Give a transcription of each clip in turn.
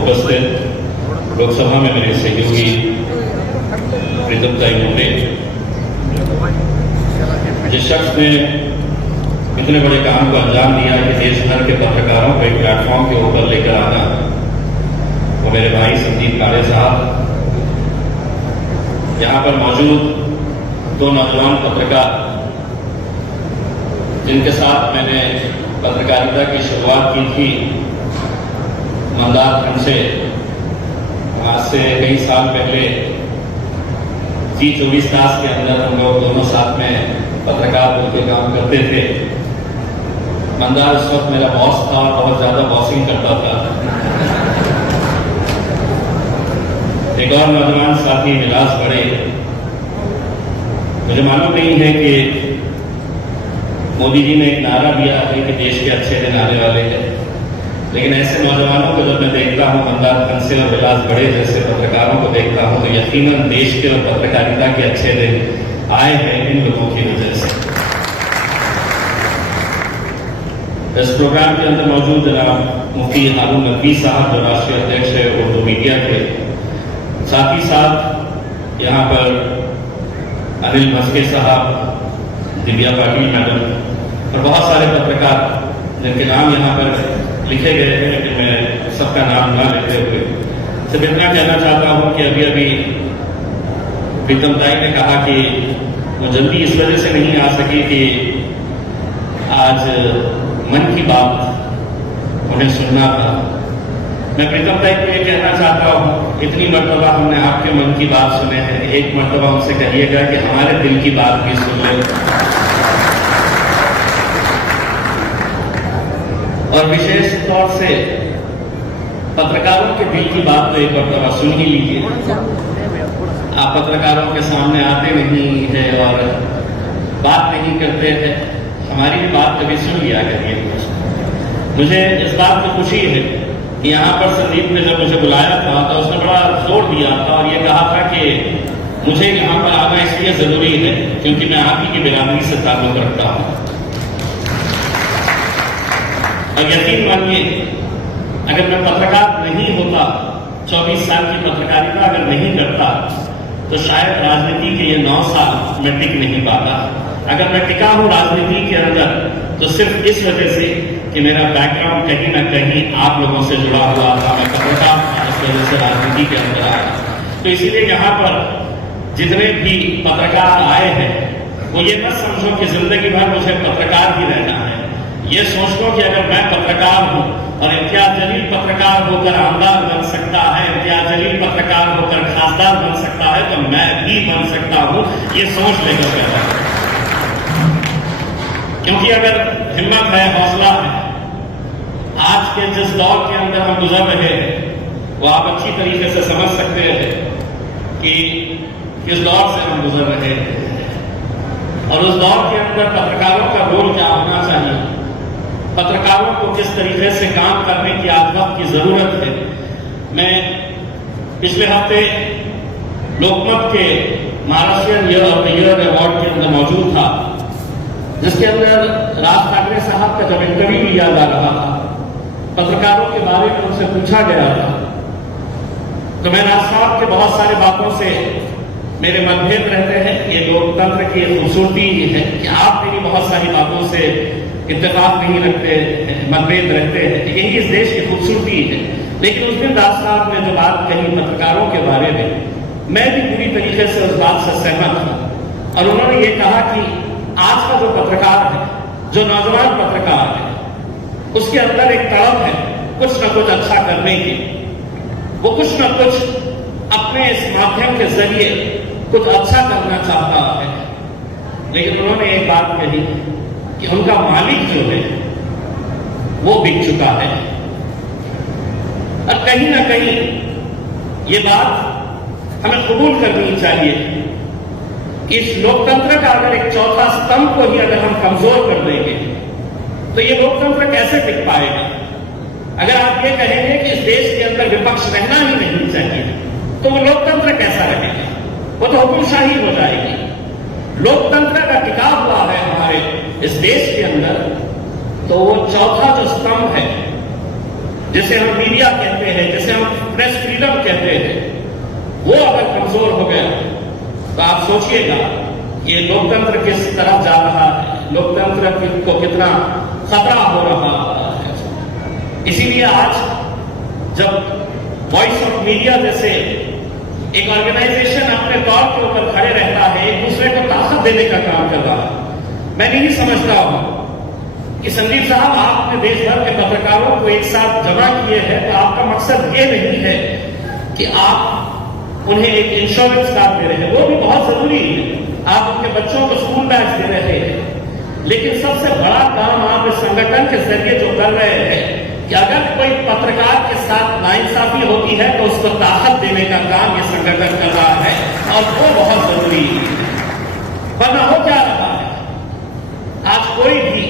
उपस्थित लोकसभा में मेरे सहयोगी प्रीतमताई मोटे, जिस शख्स ने इतने बड़े काम को अंजाम दिया कि देश भर के पत्रकारों को एक प्लेटफॉर्म के ऊपर लेकर आना, वो मेरे भाई संदीप काले साहब। यहाँ पर मौजूद दो नौजवान पत्रकार जिनके साथ मैंने पत्रकारिता की शुरुआत की थी, मंदार खंड से, आज से कई साल पहले G24 तास के अंदर हम लोग दोनों साथ में पत्रकार बोल के काम करते थे। मंदार उस वक्त मेरा बॉस था और बहुत ज्यादा बॉसिंग करता था। एक और नौजवान साथी विलास बड़े, मुझे मालूम नहीं है कि मोदी जी ने एक नारा दिया है कि देश के अच्छे दिन आने वाले हैं, लेकिन ऐसे नौजवानों को जब मैं देखता हूं, मंदार खंड से और विलास बड़े जैसे पत्रकारों को देखता हूं, तो यकीनन देश के और पत्रकारिता के अच्छे दिन आए हैं इन लोगों की वजह से। इस प्रोग्राम के अंदर मौजूद जनाब मुफ्ती हारून नकवी साहब, जो राष्ट्रीय अध्यक्ष है उर्दू मीडिया के, साथ ही साथ यहाँ पर अनिल मस्के साहब, दिव्या पाटिल मैडम और बहुत सारे पत्रकार जिनके नाम यहाँ पर लिखे गए हैं, लेकिन मैं सबका नाम ना लेते हुए सिर्फ इतना कहना चाहता हूँ कि अभी अभी प्रीतमताई ने कहा कि वो जल्दी इस वजह से नहीं आ सकी कि आज मन की बात उन्हें सुनना था। मैं प्रीतमताई को ये कहना चाहता हूँ, इतनी मर्तबा हमने आपके मन की बात सुने हैं, एक मर्तबा उनसे कहिएगा कि हमारे दिल की बात भी सुन ले। और विशेष तौर से पत्रकारों के दिल की बात तो एक मर्तबा सुन ही लीजिए। आप पत्रकारों के सामने आते नहीं है और बात नहीं करते हैं, हमारी भी बात कभी सुन लिया करिए। मुझे इस बात की खुशी है कि यहाँ पर संदीप ने जब मुझे बुलाया था तो उसने बड़ा जोर दिया था और ये कहा था कि मुझे यहाँ पर आना इसलिए जरूरी है क्योंकि मैं आप ही की बिरादरी से ताल्लुक रखता हूँ। और यकीन मानिए, अगर मैं पत्रकार नहीं होता, 24 साल की पत्रकारिता अगर नहीं करता, तो शायद राजनीति के ये 9 साल मैं टिक नहीं पाता। अगर मैं टिका हूं राजनीति के अंदर तो सिर्फ इस वजह से कि मेरा बैकग्राउंड कहीं ना कहीं आप लोगों से जुड़ा हुआ था, मैं पत्रकार था, इस वजह से राजनीति के अंदर आया। तो इसीलिए यहाँ पर जितने भी पत्रकार आए हैं वो ये मत समझो कि जिंदगी भर मुझे पत्रकार ही रहना है। ये सोच लो कि अगर मैं पत्रकार हूं और इम्तियाज जलील पत्रकार होकर आमदार बन सकता है, इम्तियाज जलील पत्रकार होकर खासदार बन सकता है, तो मैं भी बन सकता हूं। ये सोच लेकर कहता हूं, क्योंकि अगर हिम्मत है, हौसला है, आज के जिस दौर के अंदर हम गुजर रहे हैं वो आप अच्छी तरीके से समझ सकते हैं कि किस दौर से हम गुजर रहे हैं और उस दौर के अंदर पत्रकारों का रोल क्या होना चाहिए, पत्रकारों को किस तरीके से काम करने की आज वक्त की जरूरत है। मैं पिछले हफ्ते लोकमत के Maharashtrian year of the year award के अंदर मौजूद था, जिसके अंदर राज ठाकरे साहब का जब इंटरव्यू लिया जा रहा था, पत्रकारों के बारे में उनसे पूछा गया था, तो मैं राज साहब के बहुत सारे बातों से मेरे मतभेद रहते हैं। ये लोकतंत्र की खूबसूरती है कि आप मेरी बहुत सारी बातों से इत्तेफाक नहीं रखते, मतभेद रहते हैं, यही इस देश की खूबसूरती है। लेकिन उस दिन राज साहब ने जो बात कही पत्रकारों के बारे में, मैं भी पूरी तरीके से उस बात से सहमत हूं। और उन्होंने ये कहा कि आज का जो पत्रकार है, जो नौजवान पत्रकार है, उसके अंदर एक तड़प है कुछ न कुछ अच्छा करने की। वो कुछ न कुछ अपने इस माध्यम के जरिए कुछ अच्छा करना चाहता है। लेकिन उन्होंने एक बात कही कि उनका मालिक जो है वो बिक चुका है। और कहीं ना कहीं ये बात हमें कबूल करनी चाहिए। इस लोकतंत्र का अगर एक चौथा स्तंभ को ही अगर हम कमजोर कर देंगे तो ये लोकतंत्र कैसे टिक पाएगा। अगर आप ये कहेंगे कि इस देश के अंदर विपक्ष रहना ही नहीं चाहिए, तो वो लोकतंत्र कैसा रहेगा, वो तो हुकुमशाही हो जाएगी। लोकतंत्र का टिकाव हुआ है हमारे इस देश के अंदर, तो वो चौथा जो स्तंभ है जिसे हम मीडिया कहते हैं, जिसे हम प्रेस फ्रीडम कहते हैं, वो अगर कमजोर हो गया तो आप सोचिएगा ये लोकतंत्र किस तरफ जा रहा है, लोकतंत्र को कितना खतरा हो रहा है। इसीलिए आज जब वॉइस ऑफ मीडिया जैसे एक ऑर्गेनाइजेशन अपने तौर के ऊपर खड़े रहता है, एक दूसरे को ताकत देने का काम कर रहा है, मैं नहीं समझता हूं कि संदीप साहब आपने देश भर के पत्रकारों को एक साथ जमा किए हैं तो आपका मकसद ये नहीं है कि आप उन्हें एक इंश्योरेंस कार्ड दे रहे हैं, वो भी बहुत जरूरी है, आप उनके बच्चों को स्कूल बैग दे रहे हैं, लेकिन सबसे बड़ा काम आप इस संगठन के जरिए जो कर रहे हैं कि अगर कोई पत्रकार के साथ नाइंसाफी होती है तो उसको ताकत देने का काम ये संगठन कर रहा है, और वो बहुत जरूरी है। वरना हो क्या रहा है, आज कोई भी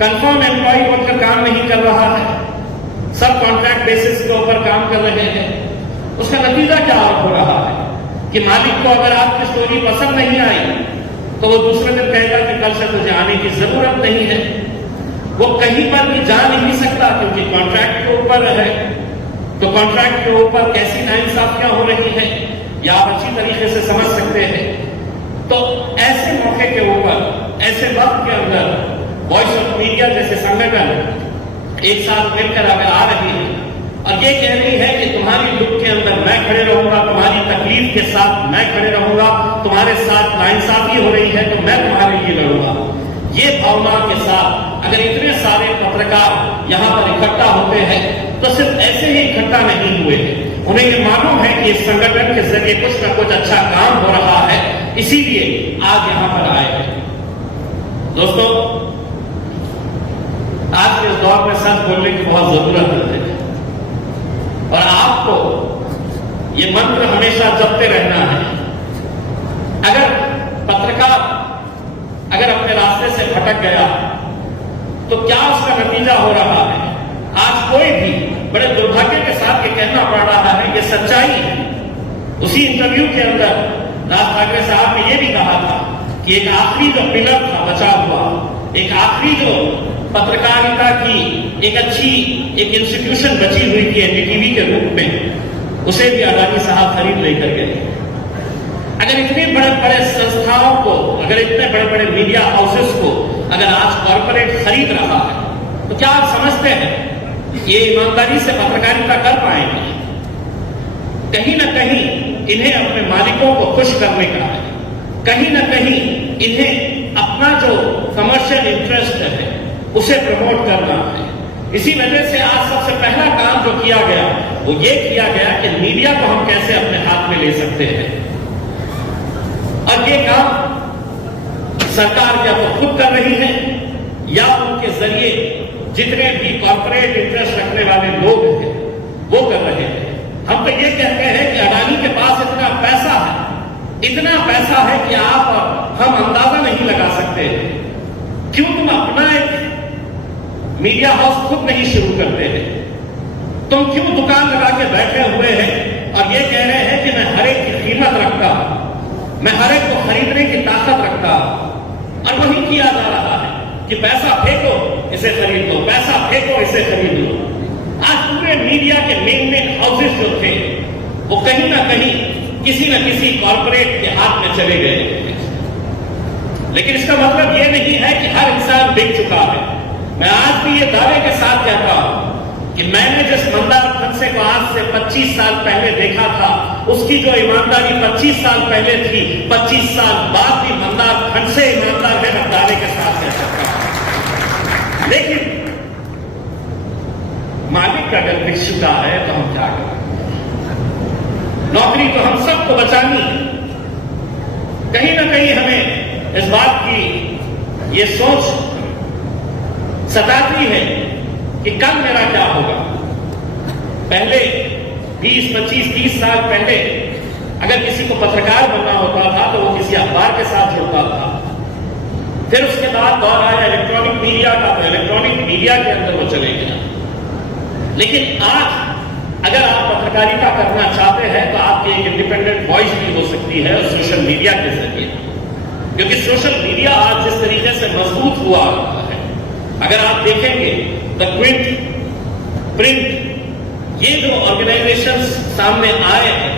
कंफर्म एम्प्लॉय बनकर काम नहीं कर रहा है, सब कॉन्ट्रैक्ट बेसिस के ऊपर काम कर रहे हैं। उसका नतीजा क्या हो रहा है कि मालिक को अगर आपकी स्टोरी पसंद नहीं आई तो वो दूसरे दिन कहेगा कि कल से तुझे आने की जरूरत नहीं है। वो कहीं पर भी जा नहीं सकता क्योंकि कॉन्ट्रैक्ट के ऊपर है। तो कॉन्ट्रैक्ट के ऊपर कैसी नाइंसाफियां हो रही है या आप अच्छी तरीके से समझ सकते हैं। तो ऐसे मौके के ऊपर, ऐसे वक्त के अंदर वॉइस ऑफ मीडिया जैसे संगठन एक साथ मिलकर अगर आ रही है और ये कह रही है कि तुम्हारी दुख के अंदर मैं खड़े रहूंगा, तुम्हारी तकलीफ के साथ मैं खड़े रहूंगा, तुम्हारे साथ नाइंसाफी हो रही है तो मैं तुम्हारे लिए लड़ूंगा, ये भावना के साथ अगर इतने सारे पत्रकार यहां पर इकट्ठा होते हैं तो सिर्फ ऐसे ही इकट्ठा नहीं हुए हैं, उन्हें ये मालूम है कि इस संगठन के जरिए कुछ न कुछ अच्छा काम हो रहा है, इसीलिए आज यहां पर आए हैं। दोस्तों, आज के इस दौर में सच बोलने की बहुत जरूरत है और आपको ये मंत्र हमेशा जपते रहना है। अगर पत्रकार अगर अपने रास्ते से भटक गया तो क्या उसका नतीजा हो रहा है। आज कोई भी बड़े दुर्भाग्य के साथ ये कहना पड़ रहा है, ये सच्चाई है। उसी इंटरव्यू के अंदर राज ठाकरे साहब ने यह भी कहा था कि एक आखिरी जो पिलर था बचा हुआ, एक आखिरी जो पत्रकारिता की एक अच्छी एक इंस्टीट्यूशन बची हुई थी एनडीटीवी के रूप में, उसे भी अडानी साहब खरीद लेकर गए। अगर इतने बड़े बड़े संस्थाओं को, अगर इतने बड़े बड़े मीडिया हाउसेस को अगर आज कॉर्पोरेट खरीद रहा है तो क्या आप समझते हैं ये ईमानदारी से पत्रकारिता कर पाएंगे? कहीं ना कहीं इन्हें अपने मालिकों को खुश करने का है, कहीं ना कहीं इन्हें अपना जो कमर्शियल इंटरेस्ट है उसे प्रमोट करना है। इसी वजह से आज सबसे पहला काम जो किया गया वो ये किया गया कि मीडिया को हम कैसे अपने हाथ में ले सकते हैं, और ये काम सरकार या तो खुद कर रही है या उनके जरिए जितने भी कॉर्पोरेट इंटरेस्ट रखने वाले लोग हैं वो कर रहे हैं। हम तो ये कहते हैं कि अडानी के पास इतना पैसा है कि आप और हम अंदाजा नहीं लगा सकते। क्यों तुम अपना एक मीडिया हाउस खुद नहीं शुरू करते हैं? तुम क्यों दुकान लगा के बैठे हुए हैं और ये कह रहे हैं कि मैं हर एक की कीमत रखता हूं, मैं हर एक को खरीदने की ताकत रखता हूं, और वही किया जा रहा है कि पैसा फेंको इसे खरीद लो, पैसा फेंको इसे खरीद लो। आज पूरे मीडिया के मेन हाउसेस जो थे वो कहीं ना कहीं किसी न किसी कॉर्पोरेट के हाथ में चले गए। लेकिन इसका मतलब ये नहीं है कि हर इंसान बिक चुका है। मैं आज भी ये दावे के साथ कहता हूं कि मैंने जिस मंदार खनसे को आज से 25 साल पहले देखा था, उसकी जो ईमानदारी 25 साल पहले थी, 25 साल बाद भी मंदार खनसे ईमानदार है, मैं दावे के साथ कह सकता हूं। लेकिन मालिक अगर बिक चुका है तो हम क्या करें? नौकरी तो हम सबको बचानी है। कहीं ना कहीं हमें इस बात की ये सोच सताती है कि कल मेरा क्या होगा। पहले 20, 25, 30 साल पहले अगर किसी को पत्रकार बनना होता था तो वो किसी अखबार के साथ जुड़ता था। फिर उसके बाद दौर आया इलेक्ट्रॉनिक मीडिया का, तो इलेक्ट्रॉनिक मीडिया के अंदर वो चले गया। लेकिन आज अगर आप पत्रकारिता करना चाहते हैं तो आपकी एक इंडिपेंडेंट वॉइस भी हो सकती है सोशल मीडिया के जरिए, क्योंकि सोशल मीडिया आज जिस तरीके से मजबूत हुआ है, अगर आप देखेंगे द क्विंट प्रिंट, ये जो ऑर्गेनाइजेशंस सामने आए हैं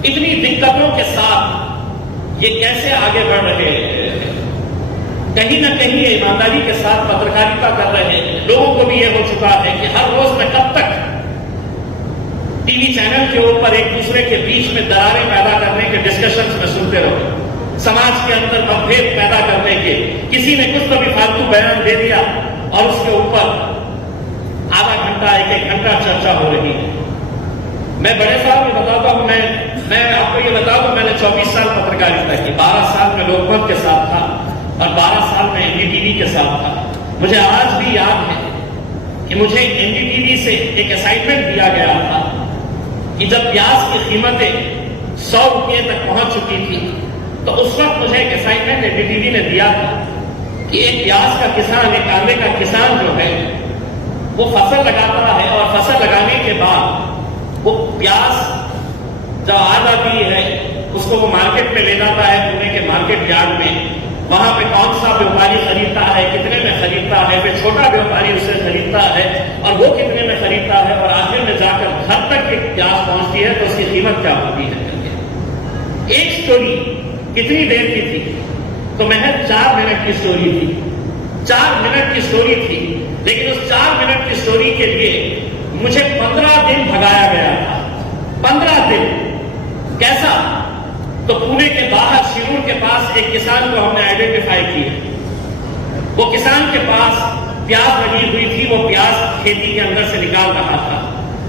इतनी दिक्कतों के साथ ये कैसे आगे बढ़ रहे हैं? कहीं ना कहीं ये ईमानदारी के साथ पत्रकारिता कर रहे हैं। लोगों को भी ये हो चुका है कि हर रोज में कब तक टीवी चैनल के ऊपर एक दूसरे के बीच में दरारें पैदा करने के डिस्कशंस में सुनते रहो, समाज के अंदर मतभेद पैदा करने के। किसी ने कुछ तो भी फालतू बयान दे दिया और उसके ऊपर आधा घंटा एक घंटा चर्चा हो रही है। मैं बड़े साहब में बताता हूं, मैं आपको ये बता दूं, मैंने 24 साल पत्रकारिता की, 12 साल में लोकमत के साथ था और 12 साल में एनडीटीवी के साथ था। मुझे आज भी याद है कि मुझे एनडीटीवी से एक असाइनमेंट दिया गया था कि जब प्याज की कीमतें 100 रुपये तक पहुंच चुकी थी तो उस वक्त मुझे एक असाइनमेंट एनडीटीवी ने दिया था कि एक प्याज का किसान, एक कांदे का किसान जो है वो फसल लगाता है और फसल लगाने के बाद वो प्याज जब आ जाती है उसको वो मार्केट में ले जाता है, पुणे के मार्केट यार्ड में। वहां पे कौन सा व्यापारी खरीदता है, कितने में खरीदता है, फिर छोटा व्यापारी उसे खरीदता है और वो कितने में खरीदता है और आखिर में जाकर घर तक एक प्याज पहुंचती है तो उसकी कीमत क्या होती है। एक स्टोरी कितनी देर की थी? तो महज 4 मिनट की स्टोरी थी। 4 मिनट की स्टोरी थी, लेकिन उस 4 मिनट की स्टोरी के लिए मुझे 15 दिन भगाया गया था। 15 दिन। कैसा? तो पुणे के बाहर शिरूर के पास एक किसान को हमने आइडेंटिफाई किया। वो किसान के पास प्याज लगी हुई थी, वो प्याज खेती के अंदर से निकाल रहा था।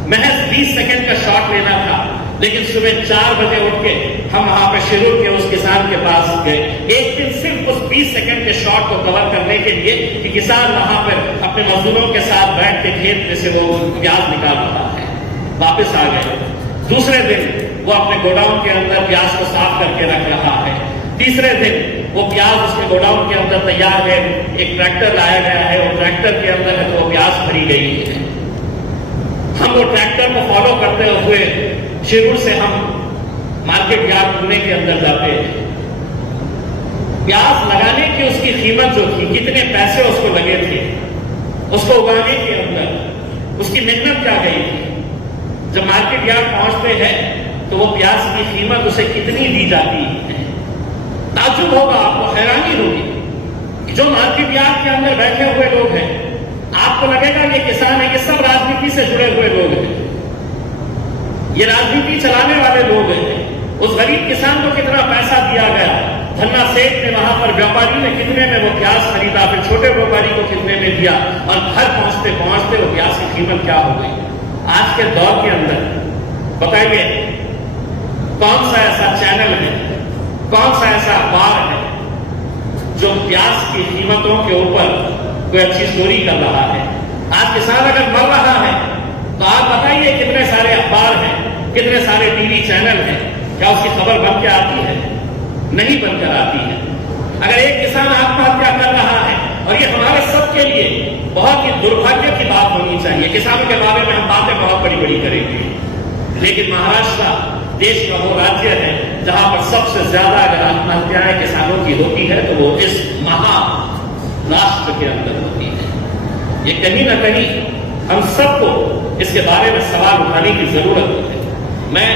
महज 20 सेकंड का शॉट लेना था, लेकिन सुबह 4 बजे उठ के हम वहां पर शिरूर के उस किसान के पास गए। एक दिन सिर्फ उस 20 सेकंड के शॉट को कवर करने के लिए कि किसान वहां पर अपने मजदूरों के साथ बैठ के खेत में से वो प्याज निकाल रहा है। वापस आ गए। दूसरे दिन वो अपने गोडाउन के अंदर प्याज को साफ करके रख रहा है। तीसरे दिन वो प्याज उसके गोडाउन के अंदर तैयार है, एक ट्रैक्टर लाया गया है, वो ट्रैक्टर के अंदर है तो वो प्याज भरी गई है। हम वो ट्रैक्टर को फॉलो करते हुए शिरूर से हम मार्केट यार्ड पुणे के अंदर जाते हैं। प्याज लगाने की उसकी कीमत जो थी, कितने पैसे उसको लगे थे, उसको उगाने के अंदर उसकी मेहनत क्या गई थी। जब मार्केट यार्ड पहुंचते हैं तो वो प्याज की कीमत उसे कितनी दी जाती है। ताज्जुब होगा, आपको हैरानी होगी कि जो मार्केट यार्ड के अंदर बैठे हुए लोग हैं, आपको लगेगा ये किसान है, ये सब राजनीति से जुड़े हुए लोग हैं, ये राजनीति चलाने वाले लोग हैं। उस गरीब किसान को कितना पैसा दिया गया, धन्ना सेठ ने वहां पर व्यापारी ने कितने में वो प्याज खरीदा, फिर छोटे व्यापारी को कितने में दिया और घर पहुंचते पहुंचते वो प्याज की कीमत क्या हो गई। आज के दौर के अंदर बताइए कौन सा ऐसा चैनल है, कौन सा ऐसा अखबार है जो प्याज की कीमतों के ऊपर कोई अच्छी स्टोरी कर रहा है। आज किसान अगर मर रहा है तो आप बताइए कितने सारे अखबार हैं, कितने सारे टीवी चैनल हैं, क्या उसकी खबर बन के आती है? नहीं बनकर आती है। अगर एक किसान आत्महत्या कर रहा है, और ये हमारे सबके लिए बहुत ही दुर्भाग्य की बात होनी चाहिए। किसानों के बारे में हम बातें बहुत बड़ी बड़ी करेंगे, लेकिन महाराष्ट्र देश का वो राज्य है जहां पर सबसे ज्यादा अगर आत्महत्याएं किसानों की होती है तो वो इस महाराष्ट्र के अंदर होती है। ये कहीं ना कहीं हम सबको इसके बारे में सवाल उठाने की जरूरत है। मैं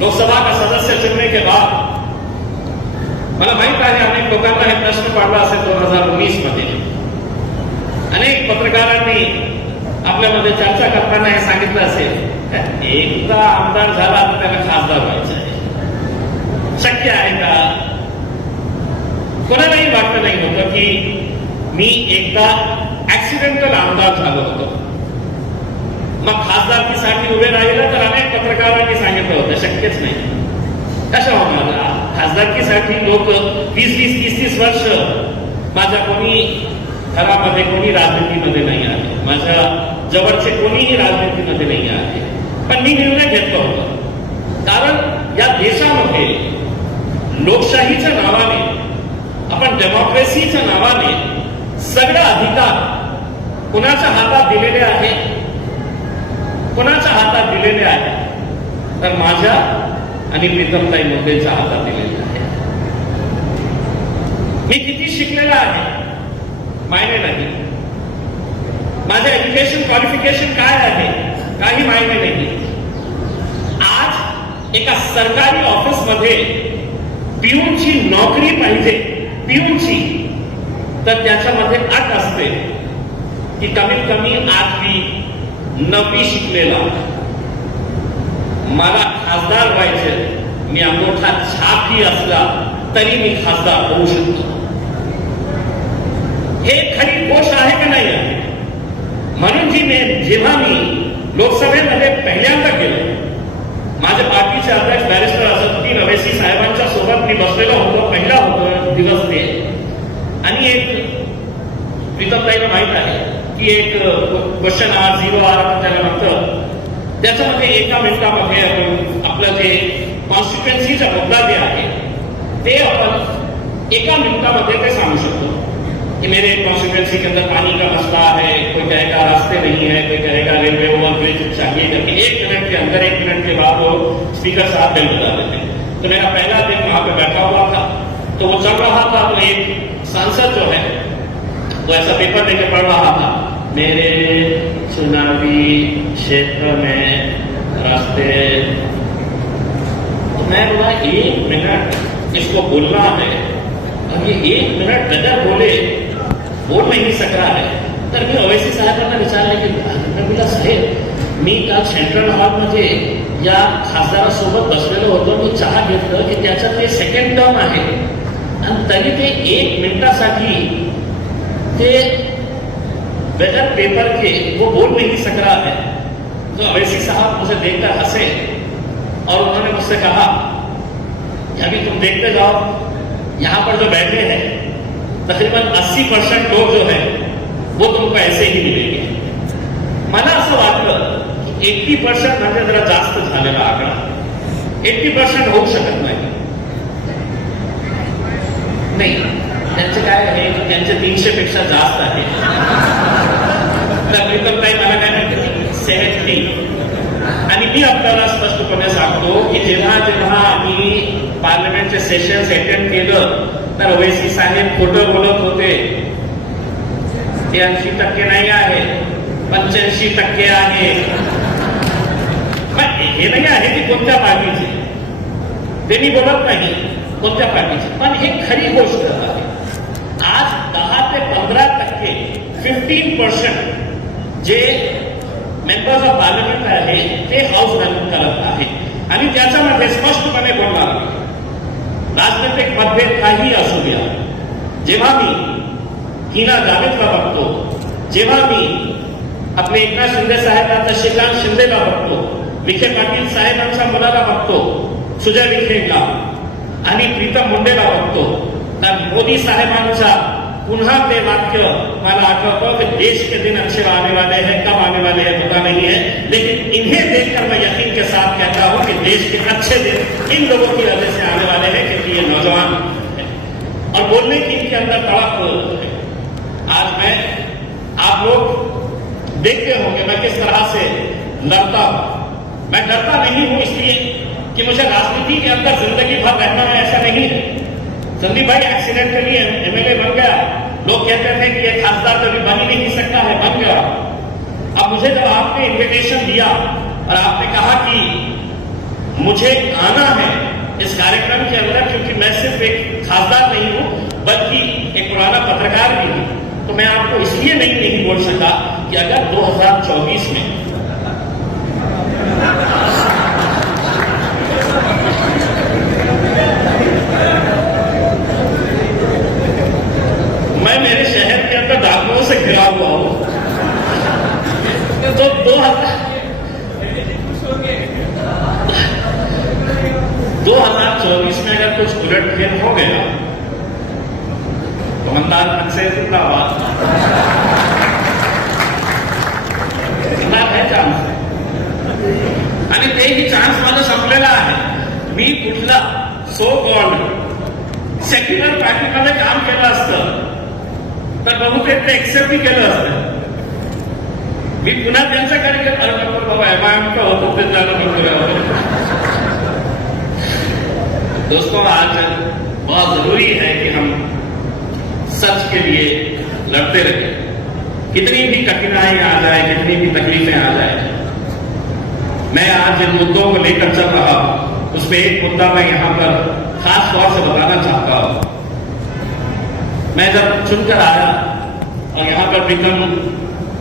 लोकसभा का सदस्य चुनने के बाद मला माहित आहे अनेक लोकांना हे प्रश्न पडला असेल 2019 मध्ये। अनेक पत्रकारांनी आपल्यामध्ये चर्चा करताना हे सांगितलं असेल, एकदा आमदार झाला तर त्याला खासदार व्हायचं आहे। शक्य आहे का? कोणालाही वाटलं नाही होतं की मी एकदा ऍक्सिडेंटल आमदार झालो होतो, मग खासदारकीसाठी उभे राहिलं तर अनेक पत्रकारांनी सांगितलं होतं शक्यच नाही। कसं होणार? खासदारकीसाठी लोक 20-20, 30-30 वर्ष माझ्या कोणी घरामध्ये कोणी राजनीतीमध्ये नाही आहे, माझ्या जवळचे कोणीही राजनीतीमध्ये नाही आहे, पण मी निर्णय घेतला होता। कारण या देशामध्ये लोकशाहीच्या नावाने, आपण डेमोक्रेसीच्या नावाने सगळे अधिकार कुणाच्या हातात दिलेले आहे? कुणाच्या हातात दिलेले आहे? तर माझ्या आणि प्रीतमताई मुंडेंच्या हातात दिलेले आहे। मी किती शिकलेला आहे मायने नाही, माझं एज्युकेशन क्वालिफिकेशन काय आहे एका सरकारी ऑफिसमध्ये पिऊनची नोकरी पाहिजे, पिऊनची, तर त्याच्यामध्ये अट असते की कमीत कमी 8वी 9वी शिकलेला. मला खासदार व्हायचे, मी अंगोठा छापी असला तरी मी खासदार होऊ शकतो. हे खरी गोष्ट आहे की नाही आहे? म्हणून जेव्हा मी लोकसभेमध्ये पहिल्यांदा गेलो, माझ्या पार्टीचे अध्यक्ष बॅरिस्टर असदुद्दीन अवैसी साहेबांच्या सोबत मी बसलेलो होतो. पहिला होतो दिवस ते, आणि एक प्रीतमताईला माहित आहे की एक क्वेश्चन आर 0 आर त्याच्यानंतर त्याच्यामध्ये एका मिनिटामध्ये आपण आपलं जे कॉन्स्टिट्युएन्सीचा मुद्दा जे आहे ते आपण एका मिनिटामध्ये ते सांगू शकतो कि मेरे कॉन्स्टिट्युएंसी के अंदर पानी का मसला है, कोई कहेगा रास्ते नहीं है, कोई कहेगा रेलवे ओवरब्रिज चाहिए, करके 1 मिनट के अंदर 1 मिनट के बाद वो स्पीकर साहब बिल बता देते. तो मेरा पहला दिन वहां पे बैठा हुआ था, तो वो चल रहा था, तो एक सांसद जो है वो ऐसा पेपर लेके पढ़ रहा था, मेरे चुनावी क्षेत्र में रास्ते. तो मैं बोला 1 मिनट इसको बोलना है, अब ये 1 मिनट बगैर बोल नहीं सक रहा है. तर मी अवैसी साहेबांना विचारले की मी बोला साहेब, मी काल सेंट्रल हॉलमध्ये या खासदारासोबत बसलेलो होतो, मी चहा घेतलं की त्याचं ते सेकंड टर्म आहे आणि तरी ते 1 मिनिटासाठी ते बगैर पेपर के वो बोल नहीं सक रहा है. तो अवैसी साहब मुझे देखकर हंसे और उन्होंने मुझसे कहा कि अभी तुम देखते जाओ, यहां पर जो बैठे हैं तकरीबन 80% लोग जो है वो तुमको ऐसे ही मिलेंगे. मला असं वाटलं की 80% म्हणजे जरा जास्त झालेला आकडा. 80% होऊ शकत नाही. त्यांचे काय आहे की त्यांचे 300 पेक्षा जास्त आहे. तर प्रीतमताई मला काय म्हणते 70. आणि मी आपल्याला स्पष्टपणे सांगतो की जेव्हा आम्ही पार्लमेंटचे सेशन्स अटेंड केलं तर ओवैसी साहेब खोटं बोलत होते. 83% नाही आहे, 85% आहे. हे नाही आहे की कोणत्या पार्टीचे, ते मी बोलत नाही कोणत्या पार्टीचे, पण हे खरी गोष्ट आहे. आज 10 ते 15% 15% जे मेंबर्स ऑफ पार्लमेंट आहे ते हाऊस करत आहे. आणि त्याच्यामध्ये स्पष्टपणे बोलणार, राजनैतिक मतभेद काही असू द्या, जेव्हा मी हिना गावितला बघतो, जेव्हा मी आपले एकनाथ शिंदे साहेबांचा श्रीकांत शिंदेला बघतो, विखे पाटील साहेबांच्या मुलाला बघतो, सुजय विखेला, आणि प्रीतम मुंडेला बघतो, तर मोदी साहेबांचा पुन्हा ते वाक्य मला आठवतं कि देश के दिन अच्छे आने वाले हैं, कब आने वाले हैं पता नहीं है, लेकिन इन्हें देखकर मैं यकीन के साथ कहता हूं कि देश के अच्छे दिन इन लोगों की वजह से आने वाले हैं, क्योंकि ये नौजवान है और बोलने की इनके अंदर तड़प है. आज आप लोग देखते होंगे मैं किस तरह से लड़ता हूं. मैं डरता नहीं हूं इसलिए कि मुझे राजनीति के अंदर जिंदगी भर रहना है, ऐसा नहीं है. संदीप भाई एक्सीडेंटली एमएलए बन गया, लोग कहते थे कि ये खासदार कभी बन ही नहीं सकता है, बन गया. अब मुझे जब आपने इन्विटेशन दिया और आपने कहा कि मुझे आना है इस कार्यक्रम के अंदर, क्योंकि मैं सिर्फ एक खासदार नहीं हूं बल्कि एक पुराना पत्रकार भी हूं, तो मैं आपको इसलिए नहीं बोल सका कि अगर 2024 में मैं मेरे शहर के अंदर डाकुओं से घिरा हुआ हूं, तो 2024 में अगर कुछ उलटफेर हो गया तो मंदार मनसे जिंदाबाद है चान्स. आणि तेही चान्स माझा संपलेला आहे. मी कुठला सो कॉल्ड सेक्युलर पार्टीमध्ये काम केलं असतं तर बहुतेक ते एक्सेप्टही केलं असतं. मी पुन्हा त्यांच्याकडे गेलो, बाबा एमआयएम का होतं ते जाणं. दोस्तों, आज बहुत जरूरी है कि हम सच के लिए लड़ते रहे, कितनी भी कठिनाइयां आ जाए, कितनी भी तकलीफें आ जाए. मैं आज जिन मुद्दों को लेकर चल रहा हूं उसमें एक मुद्दा मैं यहां पर खास तौर से बताना चाहता हूं। मैं जब चुनकर आया और यहां पर प्रीतम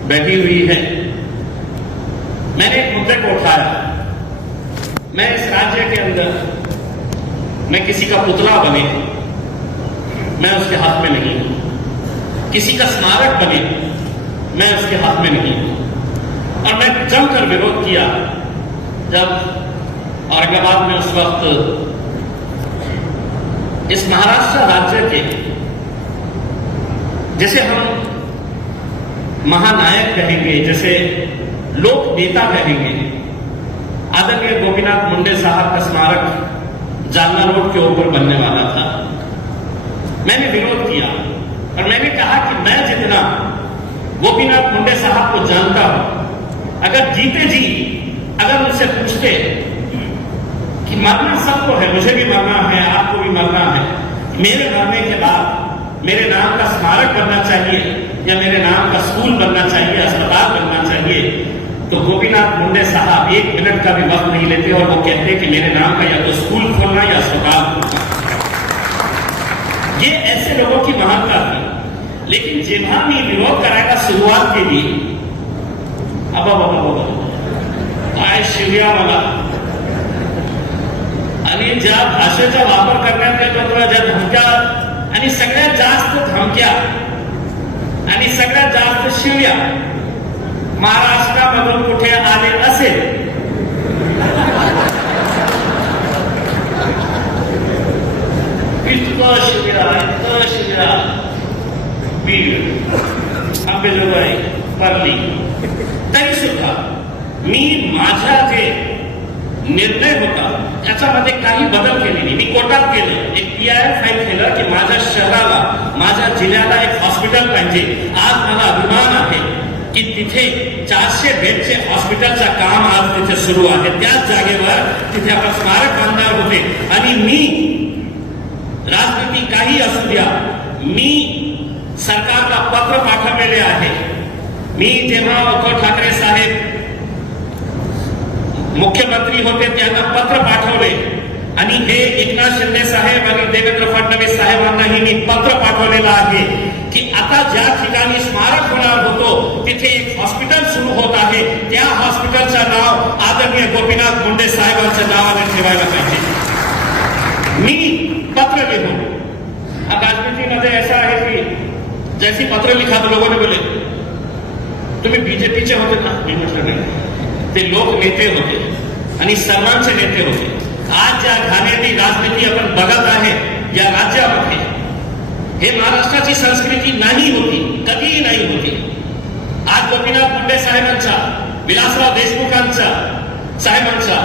बैठी हुई है, मैंने एक मुद्दे को उठाया। मैं इस राज्य के अंदर मैं किसी का पुतला बने, मैं उसके हाथ में नहीं हूं। किसी का स्मारक बने, मैं उसके हाथ में नहीं हूं। और मैं जमकर विरोध किया जब औरंगाबाद में उस वक्त इस महाराष्ट्र राज्य के जैसे हम महानायक कहेंगे, जैसे लोक नेता कहेंगे, आदरणीय गोपीनाथ मुंडे साहब का स्मारक जालना रोड के ऊपर बनने वाला था। मैंने विरोध किया और मैंने कहा कि मैं जितना गोपीनाथ मुंडे साहब को जानता हूं, अगर जीते जी अगर उनसे पूछते कि मरना सबको है, मुझे भी मरना है, आपको भी मरना है, मेरे मरने के बाद मेरे नाम का स्मारक बनना चाहिए या मेरे नाम का स्कूल बनना चाहिए, अस्पताल बनना चाहिए, तो गोपीनाथ मुंडे साहब 1 मिनट का भी वक्त नहीं लेते और वो कहते कि मेरे नाम का या तो स्कूल खोलना या अस्पताल खोलना। ये ऐसे लोगों की महानता थी। लेकिन जेव्हा मी विरोध करायला सुरुवात केली, काय शिव्या मला आणि ज्या भाषेचा वापर करण्यात येतो किंवा ज्या धमक्या आणि सगळ्यात जास्त धमक्या आणि सगळ्यात जास्त शिव्या महाराष्ट्रामधून कुठे आले असेल इतकं शिव्या बीड, अंबेजोगाई, परली, तरी सुद्धा मी माझा जे निर्णय होता त्याच्यामध्ये काही बदल केले नाही। मी कोर्टात गेलो, एक PIL फाईल केलं की माझ्या शहराला, माझ्या जिल्ह्याला एक हॉस्पिटल पाहिजे। आज मला अभिमान आहे की तिथे 400 बेडचे हॉस्पिटलचं काम आज तिथे सुरू आहे। त्याच जागेवर तिथे आपण स्मारक बांधणार होते आणि मी राजनीती काही असू द्या, मी सरकारला पत्र पाठवलेले आहे। मी जेव्हा उद्धव ठाकरे साहेब मुख्यमंत्री होते त्यांना पत्र पाठवले आणि हे एकनाथ शिंदे साहेब आणि देवेंद्र फडणवीस साहेबांनाही मी पत्र पाठवलेलं आहे की आता ज्या ठिकाणी स्मारक होणार होतो तिथे एक हॉस्पिटल सुरू होत आहे, त्या हॉस्पिटलचं नाव आदरणीय गोपीनाथ मुंडे साहेबांच्या नावाने ठेवायला पाहिजे। मी पत्र लिहून, अब राजनीति में ऐसा है कि जैसी पत्र लिखा तो लोगों ने बोले तुम्ही बीजेपीचे होते ना, मी म्हटलं नाही, ते लोक नेते होते आणि सर्वांचे नेते होते। आज ज्या घाणेरडी राजनीती आपण बघत आहे या राज्यामध्ये, हे महाराष्ट्राची संस्कृती नाही होती, कधीही नाही होती। आज गोपीनाथ मुंडे साहेबांचा, विलासराव देशमुखांचा साहेबांचा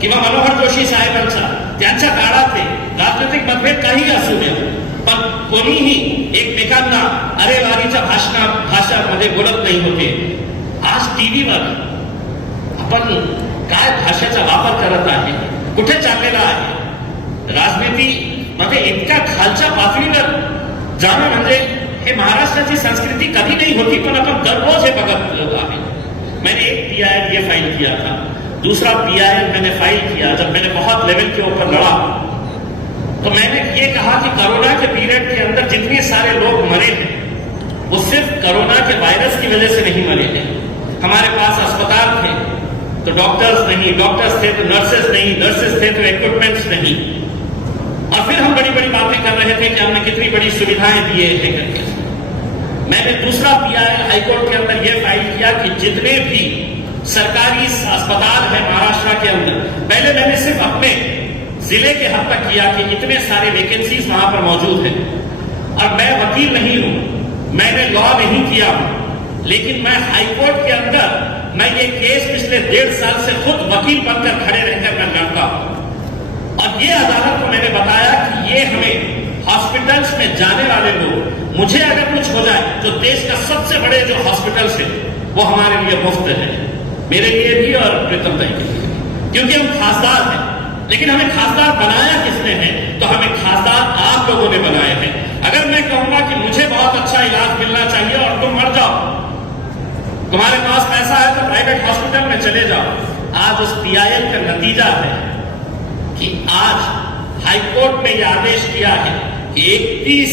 किंवा मनोहर जोशी साहेबांचा त्यांच्या काळातले राजनैतिक मतभेद काही असू द्या, पण कोणीही एकमेकांना अरेवारीच्या भाषामध्ये बोलत नाही होते। आज टीव्हीवर आपण काय भाषेचा वापर करत आहे, कुठे चाललेला आहे, राजनीती मध्ये इतक्या खालच्या पातळीवर जाणं म्हणजे हे महाराष्ट्राची संस्कृती कधी नाही होती, पण आपण दररोज हे बघत आहे। मैंने एक PIL ये फाइल किया था, दूसरा PIL मैंने फाइल किया जब मैंने बहुत लेवल के ऊपर लड़ा, तो मैंने ये कहा कि कोरोना के पीरियड के अंदर जितने सारे लोग मरे हैं वो सिर्फ कोरोना के वायरस की वजह से नहीं मरे हैं। हमारे पास अस्पताल थे तो डॉक्टर्स नहीं, डॉक्टर्स थे तो नर्सेस नहीं, नर्सेस थे तो इक्विपमेंट्स नहीं, और फिर हम बड़ी बड़ी बातें कर रहे थे कि हमने कितनी बड़ी सुविधाएं दिए हैं करके। मैंने दूसरा PIL हाईकोर्ट के अंदर यह फाइल किया कि जितने भी सरकारी अस्पताल है महाराष्ट्र के अंदर, पहले मैंने सिर्फ अपने जिले के हद तक किया कि इतने सारे वैकेंसीज वहां पर मौजूद है, और मैं वकील नहीं हूं, मैंने लॉ नहीं किया हूं, लेकिन मैं हाईकोर्ट के अंदर मैं ये केस पिछले 1.5 साल से खुद वकील बनकर खड़े रहकर मैं लड़ता हूं। और ये अदालत को मैंने बताया कि ये हमें हॉस्पिटल्स में जाने वाले लोग, मुझे अगर कुछ हो जाए तो देश का सबसे बड़े जो हॉस्पिटल्स है वो हमारे लिए मुफ्त है, मेरे लिए भी और प्रीतम भाई के लिए, क्योंकि हम खासदार हैं। लेकिन हमें खासदार बनाया किसने है? तो हमें खासदार आप लोगों ने बनाए हैं। अगर मैं कहूंगा कि मुझे बहुत अच्छा इलाज मिलना चाहिए और तुम मर जाओ, तुम्हारे पास पैसा है तो प्राइवेट हॉस्पिटल में चले जाओ। आज उस PIL का नतीजा है कि आज हाईकोर्ट ने यह आदेश किया है कि 31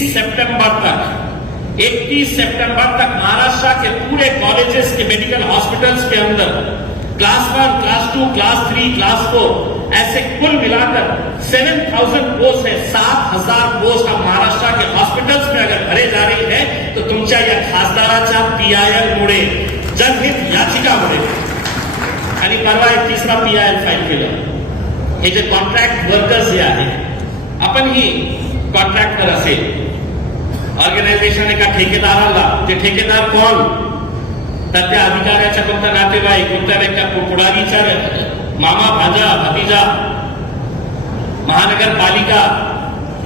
सितंबर तक महाराष्ट्र के पूरे कॉलेजेस के मेडिकल हॉस्पिटल्स के अंदर क्लास 1, क्लास 2, क्लास 3, क्लास 4 ऐसे कुल मिलाकर 7,000 पोस्ट है, 7,000 पोस्ट अब महाराष्ट्र के हॉस्पिटल्स में अगर भरे जा रही है तो तुमच्या या खासदाराच्या PIL मुळे, जनहित याचिकामुळे, आणि परवा एक तिसरा PIL फाईल केलं. हे जे कॉन्ट्रॅक्ट वर्कर्स जे आहेत, आपणही कॉन्ट्रॅक्टवर असेल, ऑर्गनायझेशन एका ठेकेदाराला, ते ठेकेदार कोण, तर त्या अधिकाऱ्याच्या कोणता नातेवाईक, कोणत्या व्यक्ती, पुढारीचा मामा, भाजा, भतीजा, महानगरपालिका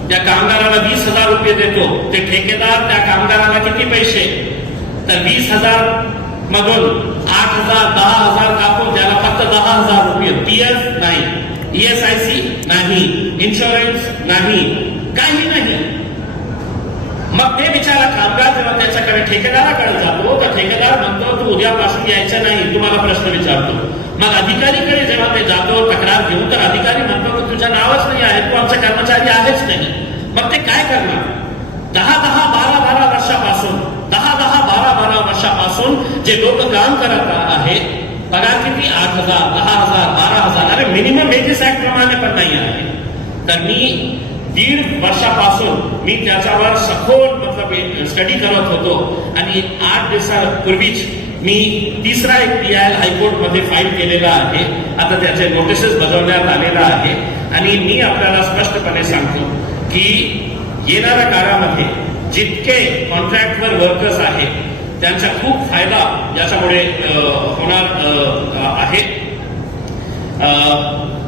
त्या कामगाराला 20,000 रुपये देतो. ते ठेकेदार त्या कामगाराला किती पैसे, तर 20,000 मधून 8,000, 10,000 कापून त्याला फक्त 10,000 रुपये. PF नाही, ESIC नाही, इन्शुरन्स नाही, काही नाही. मग ते बिचारा कामगार जेव्हा त्याच्याकडे ठेकेदाराकडे जातो तर ठेकेदार म्हणतो तू उद्यापासून यायचं नाही, तुम्हाला प्रश्न विचारतो. मग अधिकारीकडे जेव्हा ते जातो तक्रार घेऊन तर अधिकारी म्हणतो की तुझं नावच नाही आहे, तू आमचा कर्मचारी आहेच नाही. मग ते काय करणार? 10-12 वर्षापासून 10-12 वर्षापासून जे लोक काम करत आहेत, पगार किती? 8,000, 10,000, 12,000. अरे मिनिमम वेजेस ऍक्ट प्रमाणे पण नाही आहे. तर मी 1.5 वर्षापासून मी त्याच्यावर सखोल स्टडी करत होतो आणि 8 दिवसापूर्वीच मी तिसरा एक PIL हायकोर्टमध्ये फाईल केलेला आहे. आता त्याचे नोटिसेस बजावण्यात आलेला आहे आणि मी आपल्याला स्पष्टपणे सांगतो की येणाऱ्या काळामध्ये जितके कॉन्ट्रॅक्टवर वर्कर्स आहेत त्यांचा खूप फायदा याच्यामुळे होणार आहे.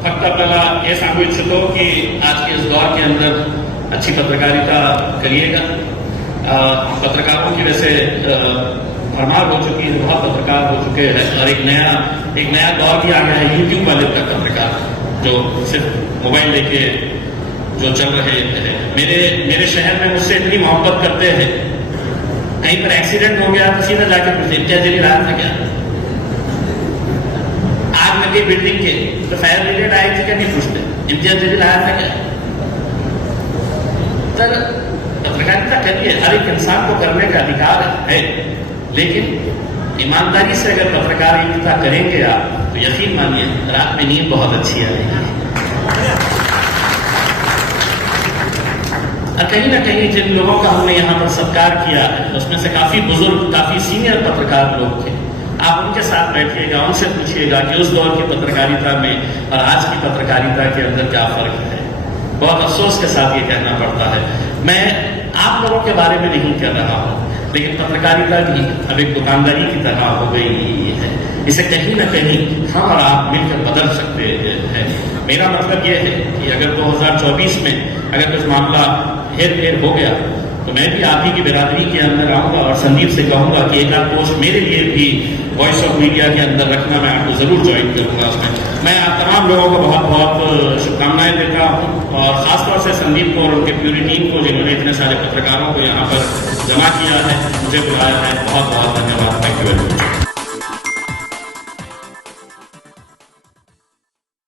फक्त आपल्याला ये सांगू इच्छितो कि आज के इस दौर के अंदर अच्छी पत्रकारिता करिएगा. पत्रकारों की वैसे भरमार हो चुकी है, बहुत पत्रकार हो चुके हैं और एक नया दौर भी आ गया है यूट्यूब वाले पत्रकार जो सिर्फ मोबाइल लेके जो चल रहे हैं. मेरे शहर में मुझसे इतनी मोहब्बत करते हैं, कहीं पर एक्सीडेंट हो गया तो सीधा जाके पूछते इम्तियाज जलील आया था क्या, आग लगी बिल्डिंग के तो फायर ब्रिगेड आई थी क्या, नहीं पूछते इम्तियाज जलील आया था क्या. तर पत्रकारिता करिए, हर एक इंसान को करने का अधिकार है, लेकिन ईमानदारी से अगर पत्रकारिता करेंगे आप तो यकीन मानिए रात में नींद बहुत अच्छी आएगी. और कहीं ना कहीं जिन लोगों का हमने यहाँ पर सत्कार किया है उसमें से काफी बुजुर्ग, काफी सीनियर पत्रकार लोग थे. आप उनके साथ बैठिएगा, उनसे पूछिएगा कि उस दौर की पत्रकारिता में और आज की पत्रकारिता के अंदर क्या फर्क है. बहुत अफसोस के साथ ये कहना पड़ता है. मैं आप लोगों के बारे में नहीं कह रहा हूँ, लेकिन पत्रकारिता भी अब एक दुकानदारी की तरह हो गई है. इसे कहीं ना कहीं हम और आप मिलकर बदल सकते हैं. मेरा मतलब यह है कि अगर 2024 में अगर कुछ मामला हेर फेर हो गया तो मैं भी आप ही की बिरादरी के अंदर आऊंगा और संदीप से कहूंगा कि एक आध पोस्ट मेरे लिए भी वॉइस ऑफ मीडिया के अंदर रखना, मैं आपको जरूर ज्वाइन करूंगा उसमें. मैं आप तमाम लोगों को बहुत बहुत शुभकामनाएं देता हूं और खासतौर से संदीप को और उनके पूरी टीम को जिन्होंने इतने सारे पत्रकारों को यहाँ पर जमा किया है, मुझे बुलाया है. बहुत बहुत धन्यवाद. Thank you very much.